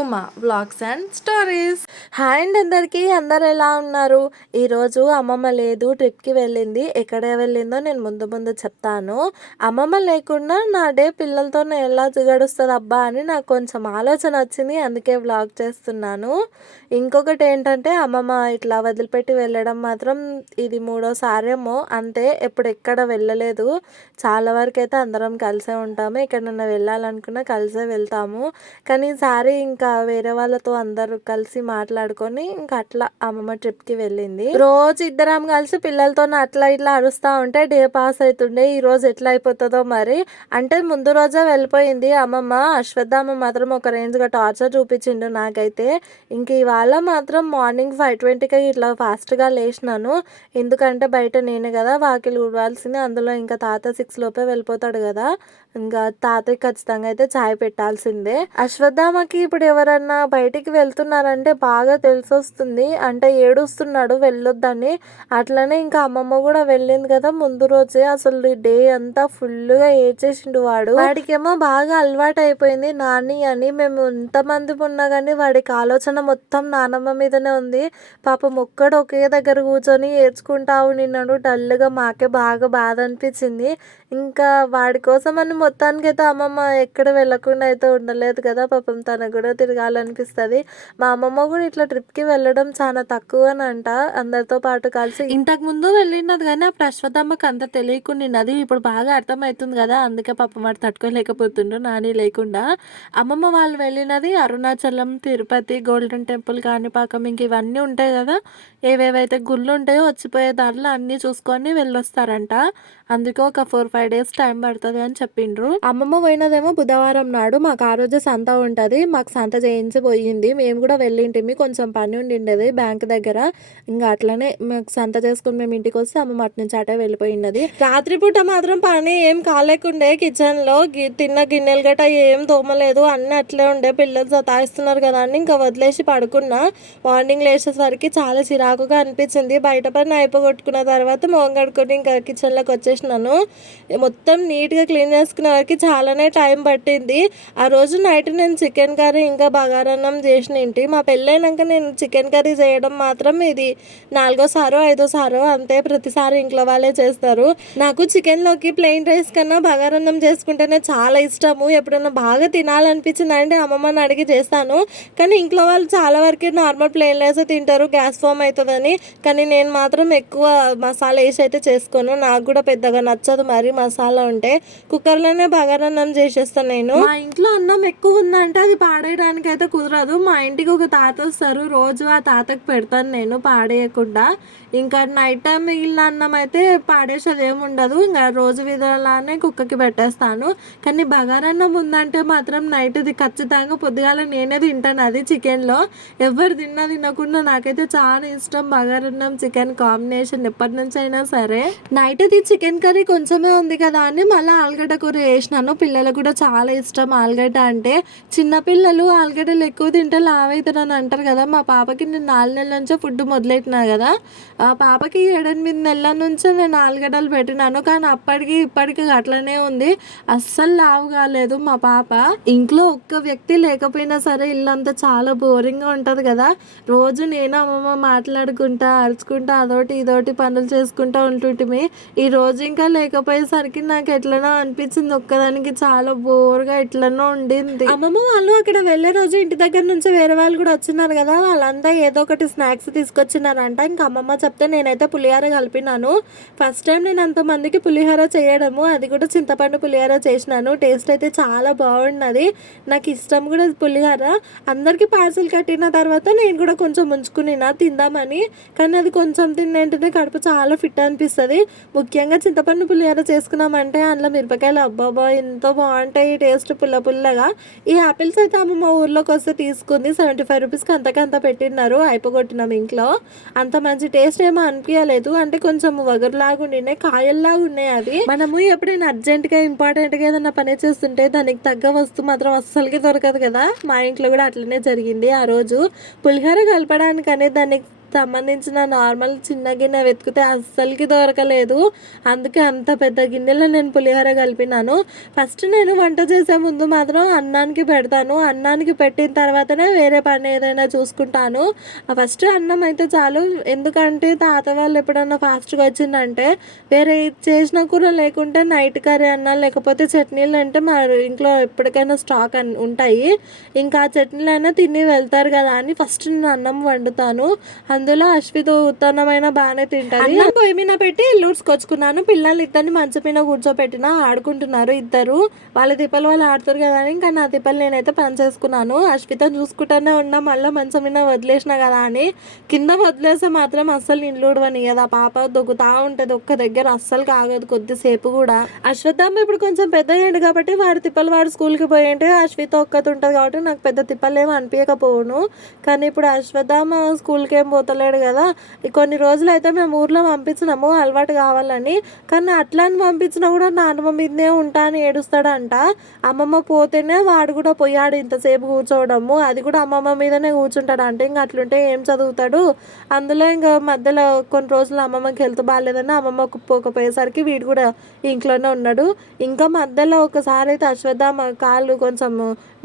Uma vlogs and stories. Hi అండి అందరికీ, అందరు ఎలా ఉన్నారు? ఈరోజు అమ్మమ్మ లేదు, ట్రిప్కి వెళ్ళింది. ఎక్కడ వెళ్ళిందో నేను ముందు ముందు చెప్తాను. అమ్మమ్మ లేకుండా నా డే పిల్లలతో ఎలా గడుస్తుంది అబ్బా అని నాకు కొంచెం ఆలోచన వచ్చింది, అందుకే వ్లాగ్ చేస్తున్నాను. ఇంకొకటి ఏంటంటే అమ్మమ్మ ఇట్లా వదిలిపెట్టి వెళ్ళడం మాత్రం ఇది 3వ సారేమో, అంతే. ఎప్పుడు ఎక్కడ వెళ్ళలేదు. చాలా వరకు అయితే అందరం కలిసే ఉంటాము. ఎక్కడన్నా వెళ్ళాలనుకున్నా కలిసే వెళ్తాము. కానీ ఈసారి ఇంకా వేరే వాళ్ళతో అందరూ కలిసి మాట్లాడుకొని ఇంకా అట్లా అమ్మమ్మ ట్రిప్కి వెళ్ళింది. రోజు ఇద్దరం కలిసి పిల్లలతో అట్లా ఇట్లా అరుస్తూ ఉంటే డే పాస్ అవుతుండే. ఈ రోజు ఎట్లా అయిపోతుందో మరి. అంటే ముందు రోజే వెళ్ళిపోయింది అమ్మమ్మ. అశ్వత్థామ మాత్రం ఒక రేంజ్గా టార్చర్ చూపించిండు నాకైతే. ఇంక ఇవాళ మాత్రం మార్నింగ్ 5:20కి ఇట్లా ఫాస్ట్గా లేచినాను. ఎందుకంటే బయట నేనే కదా వాకిలి ఊడవాల్సింది. అందులో ఇంకా తాత 6 లోపే వెళ్ళిపోతాడు కదా. ఇంకా తాతయ్య ఖచ్చితంగా అయితే చాయ్ పెట్టాల్సిందే. అశ్వత్థామకి ఇప్పుడు ఎవరన్నా బయటికి వెళ్తున్నారంటే బాగా తెలిసొస్తుంది. అంటే ఏడుస్తున్నాడు వెళ్ళొద్దని. అట్లనే ఇంకా అమ్మమ్మ కూడా వెళ్ళింది కదా ముందు రోజే. అసలు డే అంతా ఫుల్గా ఏడ్చేసిండు వాడు. వాడికేమో బాగా అలవాటు అయిపోయింది నాని అని. మేము ఎంతమంది ఉన్నా కానీ వాడికి ఆలోచన మొత్తం నానమ్మ మీదనే ఉంది. పాపం ఒక్కడు ఒకే దగ్గర కూర్చొని ఏడ్చుకుంటా నిన్నాడు డల్గా. మాకే బాగా బాధ అనిపించింది. ఇంకా వాడి కోసం అని మొత్తానికి అయితే అమ్మమ్మ ఎక్కడ వెళ్ళకుండా అయితే ఉండలేదు కదా. పాపం తనకు కూడా తిరగాలనిపిస్తుంది. మా అమ్మమ్మ కూడా ఇట్లా ట్రిప్కి వెళ్ళడం చాలా తక్కువనంట అందరితో పాటు కలిసి. ఇంతకు ముందు వెళ్ళినది కానీ అప్పుడు అశ్వత్థామ్మకి అంత తెలియకుండాది. ఇప్పుడు బాగా అర్థమవుతుంది కదా, అందుకే పాపం వాడు తట్టుకోలేకపోతుండు నాని లేకుండా. అమ్మమ్మ వాళ్ళు వెళ్ళినది అరుణాచలం, తిరుపతి, గోల్డెన్ టెంపుల్, కాణిపాకం, ఇంక ఇవన్నీ ఉంటాయి కదా. ఏవేవైతే గుళ్ళు ఉంటాయో వచ్చిపోయే దారిలో అన్నీ చూసుకొని వెళ్ళొస్తారంట. అందుకే ఒక 4-5 డేస్ టైం పడుతుంది అని చెప్పిండ్రు. అమ్మమ్మ పోయినదేమో బుధవారం నాడు. మాకు ఆ రోజు సంత ఉంటుంది. మాకు సంత చేయించి పోయింది. మేము కూడా వెళ్ళింటిమి. కొంచెం పని ఉండిండేది బ్యాంక్ దగ్గర. ఇంకా అట్లనే మాకు సంత చేసుకుని మేము ఇంటికి వస్తే అమ్మమ్మ అటు నుంచి అటే వెళ్ళిపోయినది. రాత్రిపూట మాత్రం పని ఏం కాలేకుండే. కిచెన్ లో తిన్న గిన్నెలు గట్ట ఏం తోమలేదు. అన్ని అట్లే ఉండే. పిల్లలు సతాయిస్తున్నారు కదా అని ఇంకా వదిలేసి పడుకున్నా. మార్నింగ్ లేచేసరికి చాలా చిరాకుగా అనిపించింది. బయట పని అయిపోగొట్టుకున్న తర్వాత మొహం కడుక్కొని ఇంకా కిచెన్ లోకి వచ్చేసినాను. మొత్తం నీట్గా క్లీన్ చేసుకునే వరకు చాలానే టైం పట్టింది. ఆ రోజు నైట్ నేను చికెన్ కర్రీ ఇంకా బగారన్నం చేసినంటి. మా పెళ్ళైనాక నేను చికెన్ కర్రీ చేయడం మాత్రం ఇది 4వ సారో 5వ సారో అంతే. ప్రతిసారి ఇంట్లో వాళ్ళే చేస్తారు. నాకు చికెన్లోకి ప్లెయిన్ రైస్ కన్నా బగారన్నం చేసుకుంటేనే చాలా ఇష్టము. ఎప్పుడైనా బాగా తినాలనిపించింది అంటే అమ్మమ్మని అడిగి చేస్తాను. కానీ ఇంట్లో వాళ్ళు చాలా వరకు నార్మల్ ప్లెయిన్ రైస్ తింటారు, గ్యాస్ ఫామ్ అవుతుందని. కానీ నేను మాత్రం ఎక్కువ మసాలా వేసి అయితే చేసుకోను. నాకు కూడా పెద్దగా నచ్చదు మరి మసాలా ఉంటే. కుక్కర్లోనే బగారన్నం చేసేస్తాను నేను. మా ఇంట్లో అన్నం ఎక్కువ ఉందంటే అది పాడేయడానికి అయితే కుదరదు. మా ఇంటికి ఒక తాత వస్తారు, రోజు ఆ తాతకు పెడతాను నేను పాడేయకుండా. ఇంకా నైట్ టైం మిగిలిన అన్నం అయితే పాడేసేది ఏమి ఉండదు. ఇంకా రోజు విధాలానే కుక్కకి పెట్టేస్తాను. కానీ బగారన్నం ఉందంటే మాత్రం నైట్ది ఖచ్చితంగా పొద్దుగాల నేనే తింటాను. అది చికెన్లో ఎవరు తినకుండా నాకైతే చాలా ఇష్టం బగారన్నం చికెన్ కాంబినేషన్. ఎప్పటి నుంచి అయినా సరే. నైట్ అది చికెన్ కర్రీ కొంచెమే ఉంది కదా అని మళ్ళీ ఆలుగడ్డ కూర వేసినాను. పిల్లలకు కూడా చాలా ఇష్టం ఆలుగడ్డ అంటే. చిన్నపిల్లలు ఆలుగడ్డలు ఎక్కువ తింటే లావు అవుతారని అంటారు కదా. మా పాపకి నేను 4 నెలల నుంచో ఫుడ్ మొదలెట్టినా కదా. ఆ పాపకి 7-8 నెలల నుంచో నేను ఆలుగడ్డలు పెట్టినాను. కానీ అప్పటికి ఇప్పటికి అట్లనే ఉంది. అస్సలు లావు కాలేదు మా పాప. ఇంట్లో ఒక్క వ్యక్తి లేకపోయినా సరే ఇల్లంతా చాలా బోరింగ్గా ఉంటుంది కదా. రోజు నేను అమ్మమ్మ మాట్లాడుకుంటా అరుచుకుంటా అదోటి ఇదోటి పనులు చేసుకుంటా ఉంటుంటిమి. ఈ రోజు ఇంకా లేకపోయేసరికి నాకు ఎట్లనో అనిపించింది. ఒక్కదానికి చాలా బోర్గా ఎట్లనో ఉండింది. అమ్మమ్మ వాళ్ళు అక్కడ వెళ్ళే రోజు ఇంటి దగ్గర నుంచి వేరే వాళ్ళు కూడా వచ్చినారు కదా. వాళ్ళంతా ఏదో ఒకటి స్నాక్స్ తీసుకొచ్చినారంట. ఇంకా అమ్మమ్మ చెప్తే నేనైతే పులిహోర కలిపినాను. ఫస్ట్ టైం నేను అంతమందికి పులిహోర చేయడము, అది కూడా చింతపండు పులిహోర చేసినాను. టేస్ట్ అయితే చాలా బాగున్నది. నాకు ఇష్టం కూడా పులిహోర. అందరికి పార్సల్ కట్టిన తర్వాత నేను కూడా కొంచెం ఉంచుకునినా తిందామని. కానీ అది కొంచెం తిన్నంటేనే కడుపు చాలా ఫిట్ అనిపిస్తుంది. ముఖ్యంగా చింతపండు పులిహోర చేసుకున్నామంటే అందులో మిరపకాయలు అబ్బాబా ఎంతో బాగుంటాయి టేస్ట్ పుల్లగా. ఈ ఆపిల్స్ అయితే అమ్మమ్మ ఊర్లోకి వస్తే తీసుకుంది. 75 రూపీస్కి అంతకంత పెట్టినారు. అయిపోగొట్టినాం ఇంట్లో. అంత మంచి టేస్ట్ ఏమో అనిపించలేదు. అంటే కొంచెం వగరులాగా ఉండినాయి, కాయల్లాగా ఉన్నాయి అవి. మనము ఎప్పుడైనా అర్జెంట్గా ఇంపార్టెంట్గా ఏదైనా పని చేస్తుంటే దానికి తగ్గ వస్తువు మాత్రం అస్సలకి దొరకదు కదా. మా ఇంట్లో కూడా అట్లనే జరిగింది. ఆ రోజు పులిహోర కలపడానికి అనేది దాన్ని సంబంధించిన నార్మల్ చిన్న గిన్నె వెతికితే అస్సలకి దొరకలేదు. అందుకే అంత పెద్ద గిన్నెలో నేను పులిహోర కలిపినాను. ఫస్ట్ నేను వంట చేసే ముందు మాత్రం అన్నానికి పెడతాను. అన్నానికి పెట్టిన తర్వాతనే వేరే పని ఏదైనా చూసుకుంటాను. ఫస్ట్ అన్నం అయితే చాలు. ఎందుకంటే తాత వాళ్ళు ఎప్పుడన్నా ఫాస్ట్గా వచ్చిందంటే వేరే చేసిన కూర లేకుంటే నైట్ కర్రీ అన్నా లేకపోతే చట్నీలు అంటే మా ఇంట్లో ఎప్పటికైనా స్టాక్ ఉంటాయి. ఇంకా చట్నీలు అయినా తిని వెళ్తారు కదా అని ఫస్ట్ నేను అన్నం వండుతాను. అందులో అశ్విత ఉత్తమమైన బాగానే తింటారు. అన్నం పొయ్యి మీద పెట్టి లూడ్చుకొచ్చుకున్నాను. పిల్లలు ఇద్దరిని మంచం మీద కూర్చోపెట్టిన ఆడుకుంటున్నారు ఇద్దరు. వాళ్ళ తిప్పలు వాళ్ళు ఆడుతారు కదా అని ఇంకా నా తిప్పలు నేనైతే పని చేసుకున్నాను. అశ్విత చూసుకుంటూనే ఉన్నా, మళ్ళీ మంచం మీద వదిలేసిన కదా అని. కింద వదిలేస్తే మాత్రం అస్సలు నిల్లుడవని కదా, పాప దొక్కుతా ఉంటుంది ఒక్క దగ్గర, అస్సలు కాగదు కొద్దిసేపు కూడా. అశ్వత్థామ ఇప్పుడు కొంచెం పెద్ద అయ్యాడు కాబట్టి వాడి తిప్పలు వాడు స్కూల్కి పోయింటే అశ్విత ఒక్కటి ఉంటుంది కాబట్టి నాకు పెద్ద తిప్పలు ఏమి అనిపించకపోవును. కానీ ఇప్పుడు అశ్వత్థామ స్కూల్కి ఏం పోతలేడు కదా. కొన్ని రోజులు అయితే మేము ఊర్లో పంపించినాము అలవాటు కావాలని. కానీ అట్లా అని పంపించినా కూడా నాన్నమ్మ మీదనే ఉంటా అని ఏడుస్తాడంట. అమ్మమ్మ పోతేనే వాడు కూడా పోయాడు ఇంతసేపు కూర్చోవడము, అది కూడా అమ్మమ్మ మీదనే కూర్చుంటాడు. అంటే ఇంకా అట్లుంటే ఏం చదువుతాడు. అందులో ఇంకా మధ్యలో కొన్ని రోజులు అమ్మమ్మకి హెల్త్ బాగాలేదని అమ్మమ్మకు పోకపోయేసరికి వీడు కూడా ఇంట్లోనే ఉన్నాడు. ఇంకా మధ్యలో ఒకసారి అయితే అశ్వత్థామ కాళ్ళు కొంచెం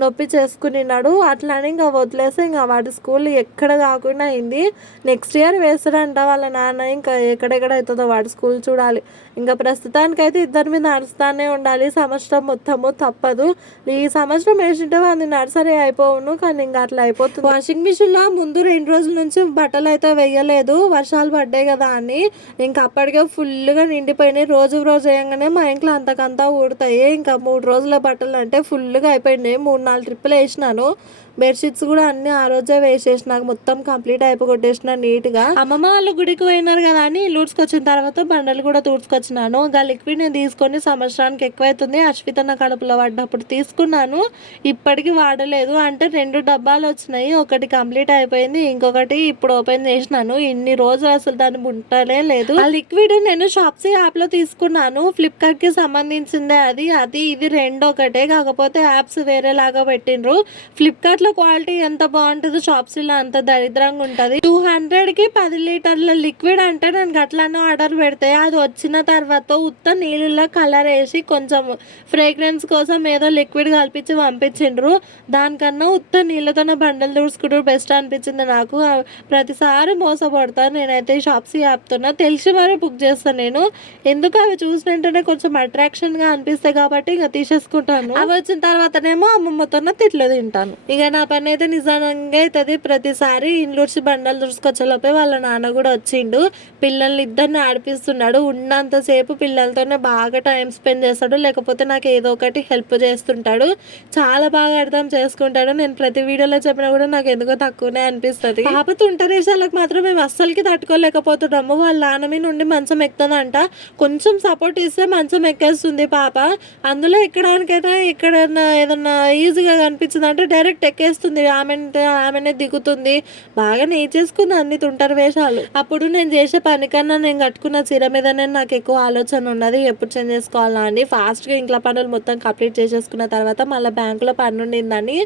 నొప్పి చేసుకున్నాడు. అట్లానే ఇంకా వదిలేసి ఇంకా వాడి స్కూల్ ఎక్కడ కాకుండా అయింది. నెక్స్ట్ ఇయర్ వేస్తాడంట వాళ్ళ నాన్న. ఇంకా ఎక్కడెక్కడ అవుతుందో వాడి స్కూల్ చూడాలి. ఇంకా ప్రస్తుతానికైతే ఇద్దరి మీద నడుస్తానే ఉండాలి సంవత్సరం మొత్తము, తప్పదు. ఈ సంవత్సరం వేసింటే వాడిని నర్సరీ అయిపోవును, కానీ ఇంకా అట్లా అయిపోతుంది. వాషింగ్ మిషన్లో ముందు 2 రోజుల నుంచి బట్టలు అయితే వేయలేదు, వర్షాలు పడ్డాయి కదా అని. ఇంకా అప్పటికే ఫుల్గా నిండిపోయినాయి. రోజు వేయంగానే మా ఇంట్లో అంతకంతా ఊడతాయి. ఇంకా 3 రోజుల బట్టలు అంటే ఫుల్గా అయిపోయినాయి. 3-4 ట్రిప్పులు వేసినాను. బెడ్షీట్స్ కూడా అన్ని ఆ రోజే వేసేసిన, మొత్తం కంప్లీట్ అయిపోగొట్టేసిన నీట్గా. అమ్మమ్మ వాళ్ళు గుడికి పోయినారు కదా అని లూడ్చుకొచ్చిన తర్వాత బండలు కూడా తూడ్చుకొచ్చినాను. ఇంకా లిక్విడ్ నేను తీసుకొని సంవత్సరానికి ఎక్కువైతుంది. అశ్విత నా కడుపులో పడ్డప్పుడు తీసుకున్నాను, ఇప్పటికి వాడలేదు. అంటే 2 డబ్బాలు వచ్చినాయి, ఒకటి కంప్లీట్ అయిపోయింది, ఇంకొకటి ఇప్పుడు ఓపెన్ చేసినాను. ఇన్ని రోజులు అసలు దాన్ని ముట్టనే లేదు. ఆ లిక్విడ్ నేను షాప్సీ యాప్లో తీసుకున్నాను. ఫ్లిప్కార్ట్కి సంబంధించిందే అది ఇది 2 ఒకటే, కాకపోతే యాప్స్ వేరేలాగా పెట్టిండ్రు. ఫ్లిప్కార్ట్ క్వాలిటీ ఎంత బాగుంటుందో షాప్సీలో అంత దరిద్రంగా ఉంటుంది. 200కి 10 లీటర్ల లిక్విడ్ అంటే నేను గట్లనే ఆర్డర్ పెడితే అది వచ్చిన తర్వాత ఉత్త నీళ్ళలో కలర్ వేసి కొంచెం ఫ్రేగ్రెన్స్ కోసం ఏదో లిక్విడ్ కలిపించి పంపించిండ్రు. దానికన్నా ఉత్త నీళ్ళతోనే బండలు తుడుచుకుంటూ బెస్ట్ అనిపించింది నాకు. ప్రతిసారి మోసపడతాను నేనైతే ఈ షాప్సీ యాప్తోనే, తెలిసి మరీ బుక్ చేస్తాను నేను. ఎందుకు అవి చూసినట్టునే కొంచెం అట్రాక్షన్గా అనిపిస్తాయి కాబట్టి ఇంకా తీసేసుకుంటాను. అవి వచ్చిన తర్వాతనేమో అమ్మమ్మతోనే తిట్లు తింటాను. ఇక నా పని అయితే నిజంగా అవుతుంది. ప్రతిసారి ఇండ్లూడ్చి బండలు తుడుచుకొచ్చేలోపే వాళ్ళ నాన్న కూడా వచ్చిండు. పిల్లల్ని ఇద్దరిని ఆడిపిస్తున్నాడు. ఉన్నంతసేపు పిల్లలతోనే బాగా టైం స్పెండ్ చేస్తాడు, లేకపోతే నాకు ఏదో ఒకటి హెల్ప్ చేస్తుంటాడు. చాలా బాగా అర్థం చేసుకుంటాడు. నేను ప్రతి వీడియోలో చెప్పినా కూడా నాకు ఎందుకో తక్కువనే అనిపిస్తుంది. పాప తుంటరేషాలకు మాత్రం మేము అస్సలకి తట్టుకోలేకపోతున్నాము. వాళ్ళ నాన్న మీద నుండి మంచం ఎక్కుతుందంట, కొంచెం సపోర్ట్ ఇస్తే మంచం ఎక్కేస్తుంది పాప. అందులో ఎక్కడానికైనా ఎక్కడైనా ఏదన్నా ఈజీగా కనిపించింది అంటే డైరెక్ట్ ఎక్కేస్తుంది, ఆమెనే దిగుతుంది. బాగా నేర్చేసుకుంది అన్ని తుంటరి వేషాలు. అప్పుడు నేను చేసే పని కన్నా నేను కట్టుకున్న చీర మీదనే నాకు ఎక్కువ ఆలోచన ఉన్నది, ఎప్పుడు చేంజ్ చేసుకోవాలా అని. ఫాస్ట్గా ఇంట్లో పనులు మొత్తం కంప్లీట్ చేసేసుకున్న తర్వాత మళ్ళీ బ్యాంకులో పని ఉండిందని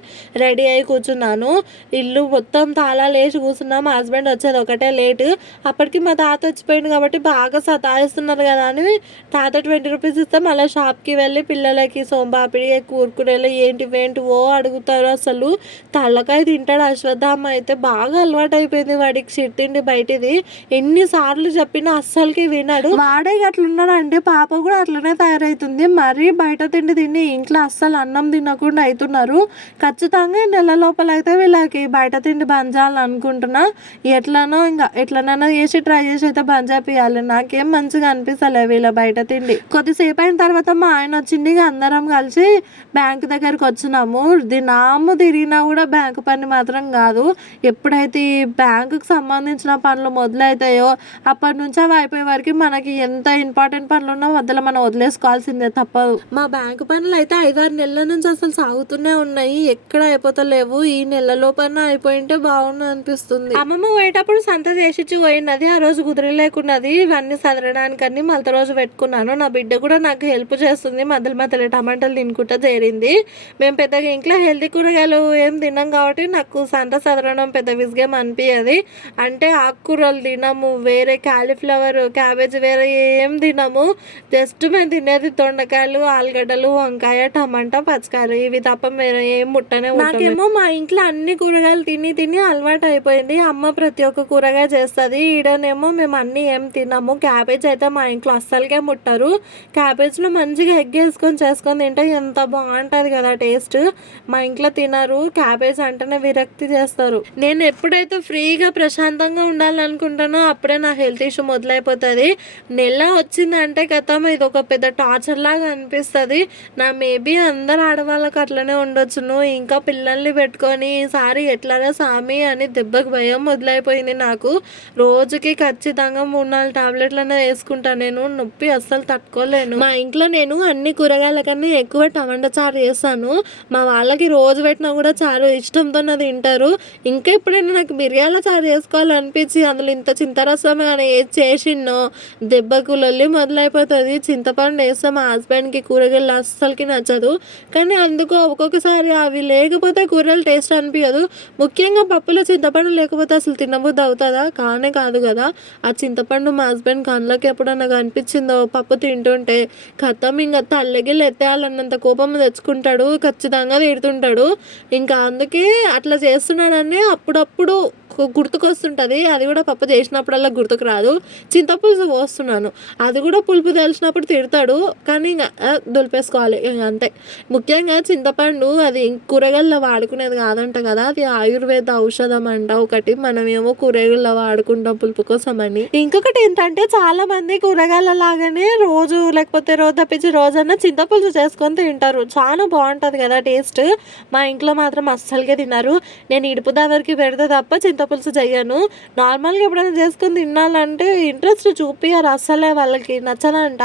రెడీ అయ్యి కూర్చున్నాను. ఇల్లు మొత్తం తాళాలు వేసి కూర్చున్నాం. మా హస్బెండ్ వచ్చేది ఒకటే లేట్. అప్పటికి మా తాత వచ్చిపోయింది కాబట్టి బాగా సతాయిస్తున్నారు కదా అని తాత 20 రూపీస్ ఇస్తే మళ్ళీ షాప్కి వెళ్ళి పిల్లలకి సోంపాపిడి కూరుకునేలు ఏంటివేంటివో అడుగుతారు. అసలు తలకాయ తింటాడు. అశ్వత్థామ అయితే బాగా అలవాటు అయిపోయింది వాడికి చిట్టిండి బయటిది. ఎన్నిసార్లు చెప్పినా అస్సలకి వినాడు. వాడే అట్లున్నాడు అంటే పాప కూడా అట్లనే తయారవుతుంది. మరీ బయట తిండి తిని ఇంట్లో అస్సలు అన్నం తినకుండా అవుతున్నారు. ఖచ్చితంగా నెల లోపల అయితే వీళ్ళకి బయట తిండి బంద్ చేయాలనుకుంటున్నా. ఎట్లనో ఇంకా ఎట్లనైనా చేసి ట్రై చేసి అయితే బంద్ చేపియాలి. నాకేం మంచిగా అనిపిస్తలే వీళ్ళ బయట తిండి. కొద్దిసేపు అయిన తర్వాత మా ఆయన వచ్చింది. అందరం కలిసి బ్యాంక్ దగ్గరకు వచ్చినాము. నాము తిరిగినా కూడా బ్యాంకు పని మాత్రం కాదు. ఎప్పుడైతే ఈ బ్యాంకుకి సంబంధించిన పనులు మొదలవుతాయో అప్పటి నుంచి అవి అయిపోయే వరకు మనకి ఎంత ఇంపార్టెంట్ పనులు ఉన్నా మధ్యలో మనం వదిలేసుకోవాల్సిందే, తప్పదు. మా బ్యాంకు పనులు అయితే 5-6 నెలల నుంచి అసలు సాగుతూనే ఉన్నాయి, ఎక్కడ అయిపోతలేవు. ఈ నెలలో పని అయిపోయింటే బాగుండు అనిపిస్తుంది. అమ్మమ్మ పోయేటప్పుడు సంత చేసిచ్చి పోయినది. ఆ రోజు కుదిరలేకున్నది ఇవన్నీ సదరడానికని మళ్ళీ రోజు పెట్టుకున్నాను. నా బిడ్డ కూడా నాకు హెల్ప్ చేస్తుంది. మధ్యలో టమాటాలు తినుకుంటా చేరింది. మేము పెద్దగా ఇంట్లో హెల్తీ కూరగాయలు ఏం తినం కాబట్టి నాకు సంత సదరడం పెద్ద విసిగేం అనిపించదు. అంటే ఆకుకూరలు తినము, వేరే కాలీఫ్లవర్, క్యాబేజ్ వేరే ఏం తినము. జస్ట్ మేము తినేది దొండకాయలు, ఆలుగడ్డలు, వంకాయ, టమాటా, పచ్చికాయలు ఇవి తప్ప వేరే ఏం ముట్టనే ఉంటుంది. నాకేమో మా ఇంట్లో అన్ని కూరగాయలు తిని తిని అలవాటు అయిపోయింది. అమ్మ ప్రతి ఒక్క కూరగాయ చేస్తుంది. ఈడనేమో మేము అన్నీ ఏం తినము. క్యాబేజ్ అయితే మా ఇంట్లో అస్సలుకే ముట్టరు. క్యాబేజ్లో మంచిగా ఎగ్ వేసుకొని చేసుకొని తింటే ఎంత బాగుంటుంది కదా టేస్ట్. మా ఇంట్లో తినరు. క్యాబేజ్ అంటేనే విరక్తి చేస్తారు. నేను ఎప్పుడైతే ఫ్రీగా ప్రశాంతంగా ఉండాలనుకుంటానో అప్పుడే నా హెల్త్ ఇష్యూ మొదలైపోతుంది. నెల వచ్చిందంటే గతం ఇది ఒక పెద్ద టార్చర్ లాగా అనిపిస్తుంది. నా మేబీ అందరు ఆడవాళ్ళకి అట్లనే ఉండొచ్చును. ఇంకా పిల్లల్ని పెట్టుకొని ఈసారి ఎట్లారా సామి అని దెబ్బకి భయం మొదలైపోయింది నాకు. రోజుకి ఖచ్చితంగా 3-4 టాబ్లెట్లనే వేసుకుంటాను. నేను నొప్పి అస్సలు తట్టుకోలేను. మా ఇంట్లో నేను అన్ని కూరగాయల కన్నా ఎక్కువ టమాటా చారు చేస్తాను. మా వాళ్ళకి రోజు పెట్టినా కూడా చారు ఇష్టంతో తింటారు. ఇంకా ఎప్పుడైనా నాకు మిరియాల చారు చేసుకోవాలనిపించి అందులో ఇంత చింతరసం కానీ ఏది చేసిన్నో దెబ్బకు లొల్లి మొదలైపోతుంది. చింతపండు వేస్తే మా హస్బెండ్కి కూరగాయలు అస్సలకి నచ్చదు. కానీ అందుకు ఒక్కొక్కసారి అవి లేకపోతే కూరలు టేస్ట్ అనిపించదు. ముఖ్యంగా పప్పులో చింతపండు లేకపోతే అసలు తినబుద్ధి అవుతుందా? కానే కాదు కదా. ఆ చింతపండు మా హస్బెండ్ కళ్ళకి ఎప్పుడన్నా కనిపించిందో పప్పు తింటుంటే ఖతం ఇంకా తల్లగిల్లు ఎత్తేయాలన్నంత కోపం తెచ్చుకుంటాడు. ఖచ్చితంగా తిడుతుంటాడు. ఇంకా అందుకే అట్లా చేస్తున్నాడని అప్పుడప్పుడు గుర్తుకొస్తుంటుంది. అది కూడా పప్పు చేసినప్పుడల్లా గుర్తుకు రాదు. చింతపులుసు పోస్తున్నాను, అది కూడా పులుపు తెలిసినప్పుడు తిడతాడు. కానీ ఇంకా దులిపేసుకోవాలి అంతే. ముఖ్యంగా చింతపండు అది కూరగాయల్లో వాడుకునేది కాదంట కదా, అది ఆయుర్వేద ఔషధం అంట ఒకటి. మనమేమో కూరగాయల్లో వాడుకుంటాం పులుపు కోసం అని. ఇంకొకటి ఏంటంటే చాలా మంది కూరగాయల లాగానే రోజు లేకపోతే రోజు తప్పించి రోజన్నా చింతపులుసు చేసుకొని తింటారు. చాలా బాగుంటుంది కదా టేస్ట్. మా ఇంట్లో మాత్రం అస్సలుగా తిన్నారు. నేను ఇడుపు దావరికి పెడితే తప్ప చింతపులుసు చెయ్యను. నార్మల్గా ఎప్పుడైనా చేసుకొని తినాలంటే ఇంట్రెస్ట్ చూపియ్యరు అస్సలే, వాళ్ళకి నచ్చదంట.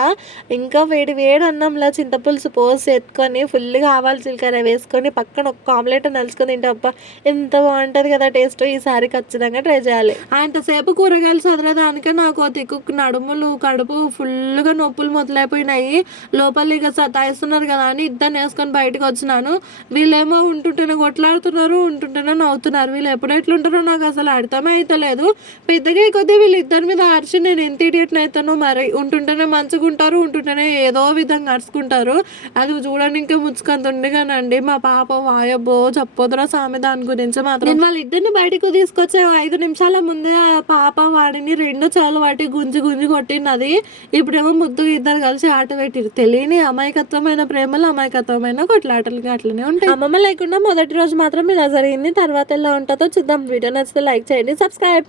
ఇంకా వేడి వేడి అన్నంలో చింతపులుసు పోసి ఎత్తుకొని ఫుల్గా ఆవాలు జీలకర్ర వేసుకొని పక్కన ఒక ఆమ్లెట్ నలుసుకొని తింటే అబ్బా ఎంత బాగుంటుంది కదా టేస్ట్. ఈసారి ఖచ్చితంగా ట్రై చేయాలి. అంతసేపు కూరగాయలు చదవడానికే నాకు తిక్కు నడుములు కడుపు ఫుల్గా నొప్పులు మొదలైపోయినాయి. లోపల ఇక సతాయిస్తున్నారు కదా అని ఇద్దరు వేసుకొని బయటకు వచ్చినాను. వీళ్ళేమో ఉంటుంటేనే కొట్లాడుతున్నారు, ఉంటుంటేనే నవ్వుతున్నారు. వీళ్ళు ఎప్పుడు ఎట్లుంటారో నాకు అసలు అర్థమే అవుతలేదు. పెద్దగా కొద్దీ వీళ్ళిద్దరి మీద అరిచి నేను ఎంత ఇడియట్ని అవుతానో మరి. ఉంటుంటేనే మంచిగా ఉంటారు, ఉంటుంటేనే ఏదో విధంగా అరుచుకుంటారు. అది చూడండి ఇంకా ముచ్చుకంత ఉండగానండి. మా పాప వాయబ్బో చెప్పొద్దురా సామె దాని గురించి మాత్రం. నేను వాళ్ళిద్దరిని బయటకు తీసుకొచ్చే 5 నిమిషాల ముందే ఆ పాప వాడిని 2 చాలు వాటి గుంజి గుంజి కొట్టినది. ఇప్పుడేమో ముద్దుగా ఇద్దరు కలిసి ఆట పెట్టిరు. తెలియని అమాయకత్వమైన ప్రేమలు, అమాయకత్వమైన కొట్లాటలుగా అట్లనే ఉంటాయి. అమ్మమ్మ లేకుండా మొదటి రోజు మాత్రం ఇలా జరిగింది. తర్వాత ఎలా ఉంటుందో చూద్దాం. వీడియో నచ్చితే లైక్ చేయండి, సబ్స్క్రైబ్.